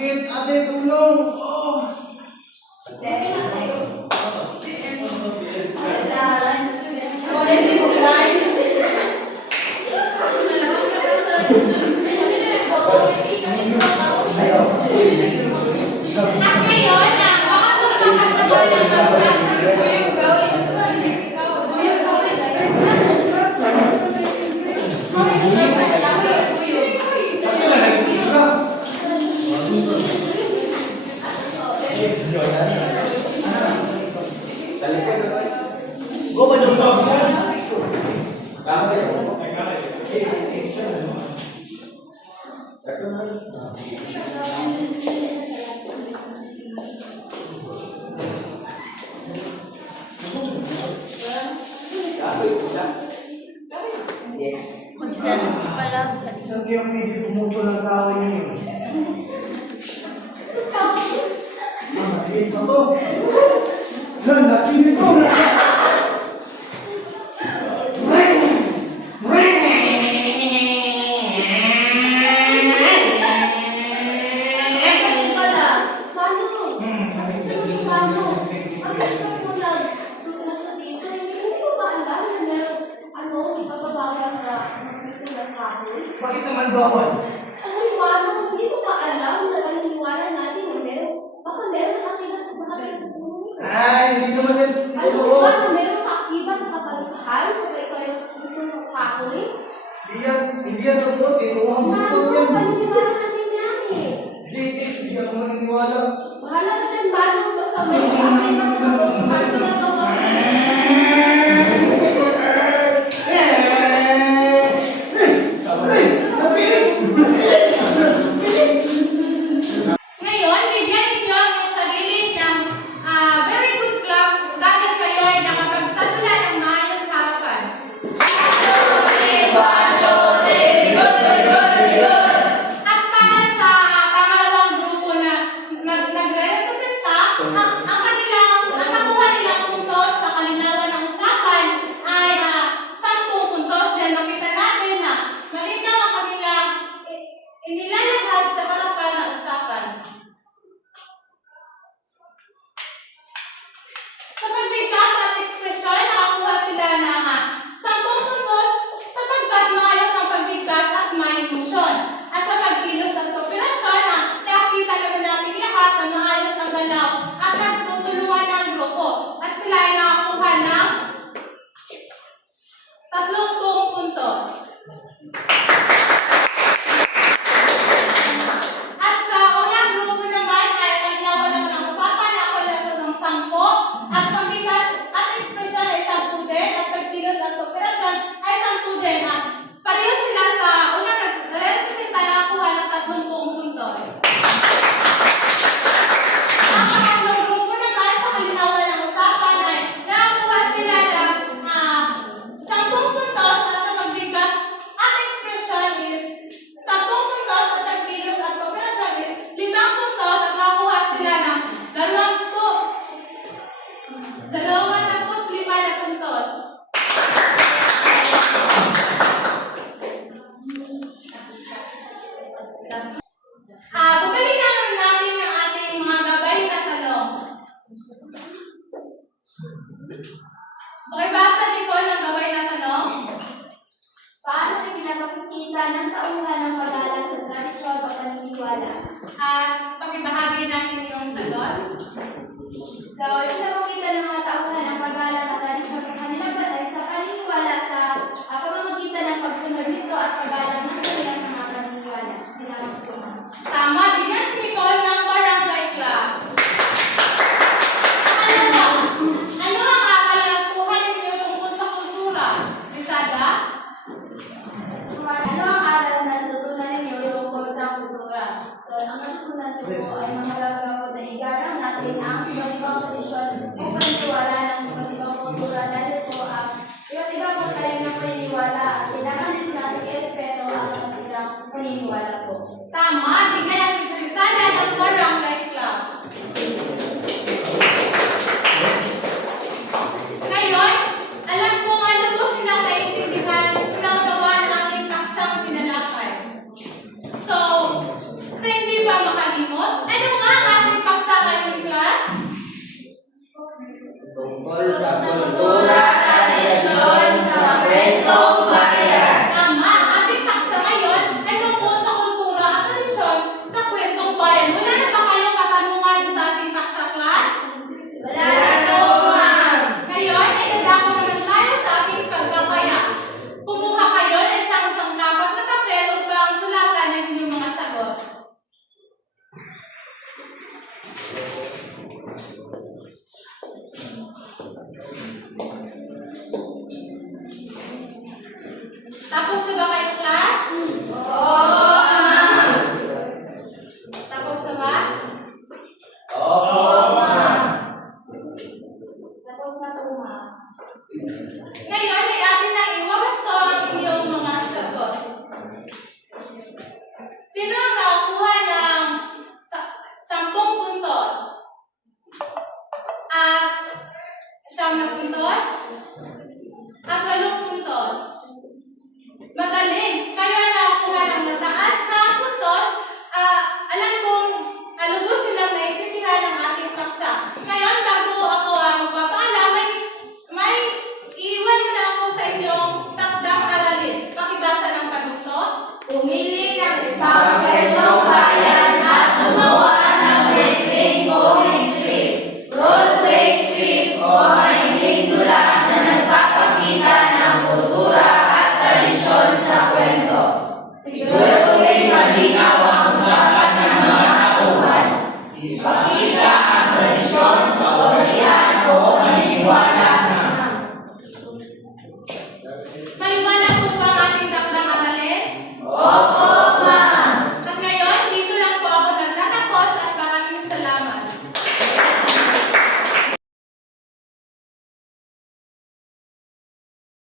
Sakit, ate, tulong! Oh! Magsalas pala. Isang kaya may pumuto ng tao niyo. Nakakit pa to. Nakakit ko na. Bakit naman bawal? Kasi paano, hindi ko pa alam na naniniwala natin na meron. Baka meron nakakita sa masakit sa puno. Ay, hindi naman yan. Ano Oo. ba na meron kaakibat na kapalusahan? Kung ikaw yung gusto ng kahoy? Hindi yan totoo. Tinuhang bukod yan. Paniniwala natin yan eh. Hindi ako maniniwala. Bahala ka dyan, baso ko sa may kaakibat na kapalusahan sa mga Ngayon, bigyan ninyo ang sarili ng very good clap dahil kayo ay nakapagsadula ng maayos sa harapan. At para sa pangalawang grupo na nagre-representa, ang nakuha nilang puntos sa kalinawan ng usapan ay 10 puntos dahil makita natin na malinaw ang kanilang inilalahad sa harapan ng usapan. Sa pagbigkas at ekspresyon, nakakuha sila ng 10 puntos sapagkat maayos ang pagbigkas at may emosyon. At sa pagkilos at kooperasyon, nakita naman natin lahat na maayos ang galaw at nagtutulungan ng grupo. At sila ay nakakuha ng 30 puntos. At sa unang grupo naman ay kalinawan naman ang usapan na ako nasa ng 10 at pagbigas at ekspresyon ay 10 din at pagkilos at kooperasyon ay 10 din at pareho sila sa unang nagre-representa na kuha ng 30 puntos. Ang pangatlong grupo naman sa kalinawan ng usapan ay nakakuha sila ng 10 puntos at sa pagbigas at ekspresyon is 10 puntos at pagkilos at kooperasyon is 5 puntos at nakakuha sila ng 25 na puntos. Babalik na naman natin yung ating mga gabay na tanong. Basa Nicole ng gabay na tanong. Paano ay pinapakikita ng tauhan ng pag-aaral sa tradisyon o paniniwala? At pakibahagi natin yung sagot. So, yung napakita ng mga tauhan ng pag-aaral ng tradisyon sa kanilang batay sa paniniwala sa pamamagitan ng pagsunod nito at pag-aaral ng kanilang mga paniniwala. Tama, bigyan si Nicole ng barangay club. Ano ang aral na nakuha ninyo tungkol sa kultura? Risada? Ano ang aral na natutunan ninyo tungkol sa kultura? So, ang natutunan ko ay mahalaga po na igarang natin ang iba't ibang tradisyon upang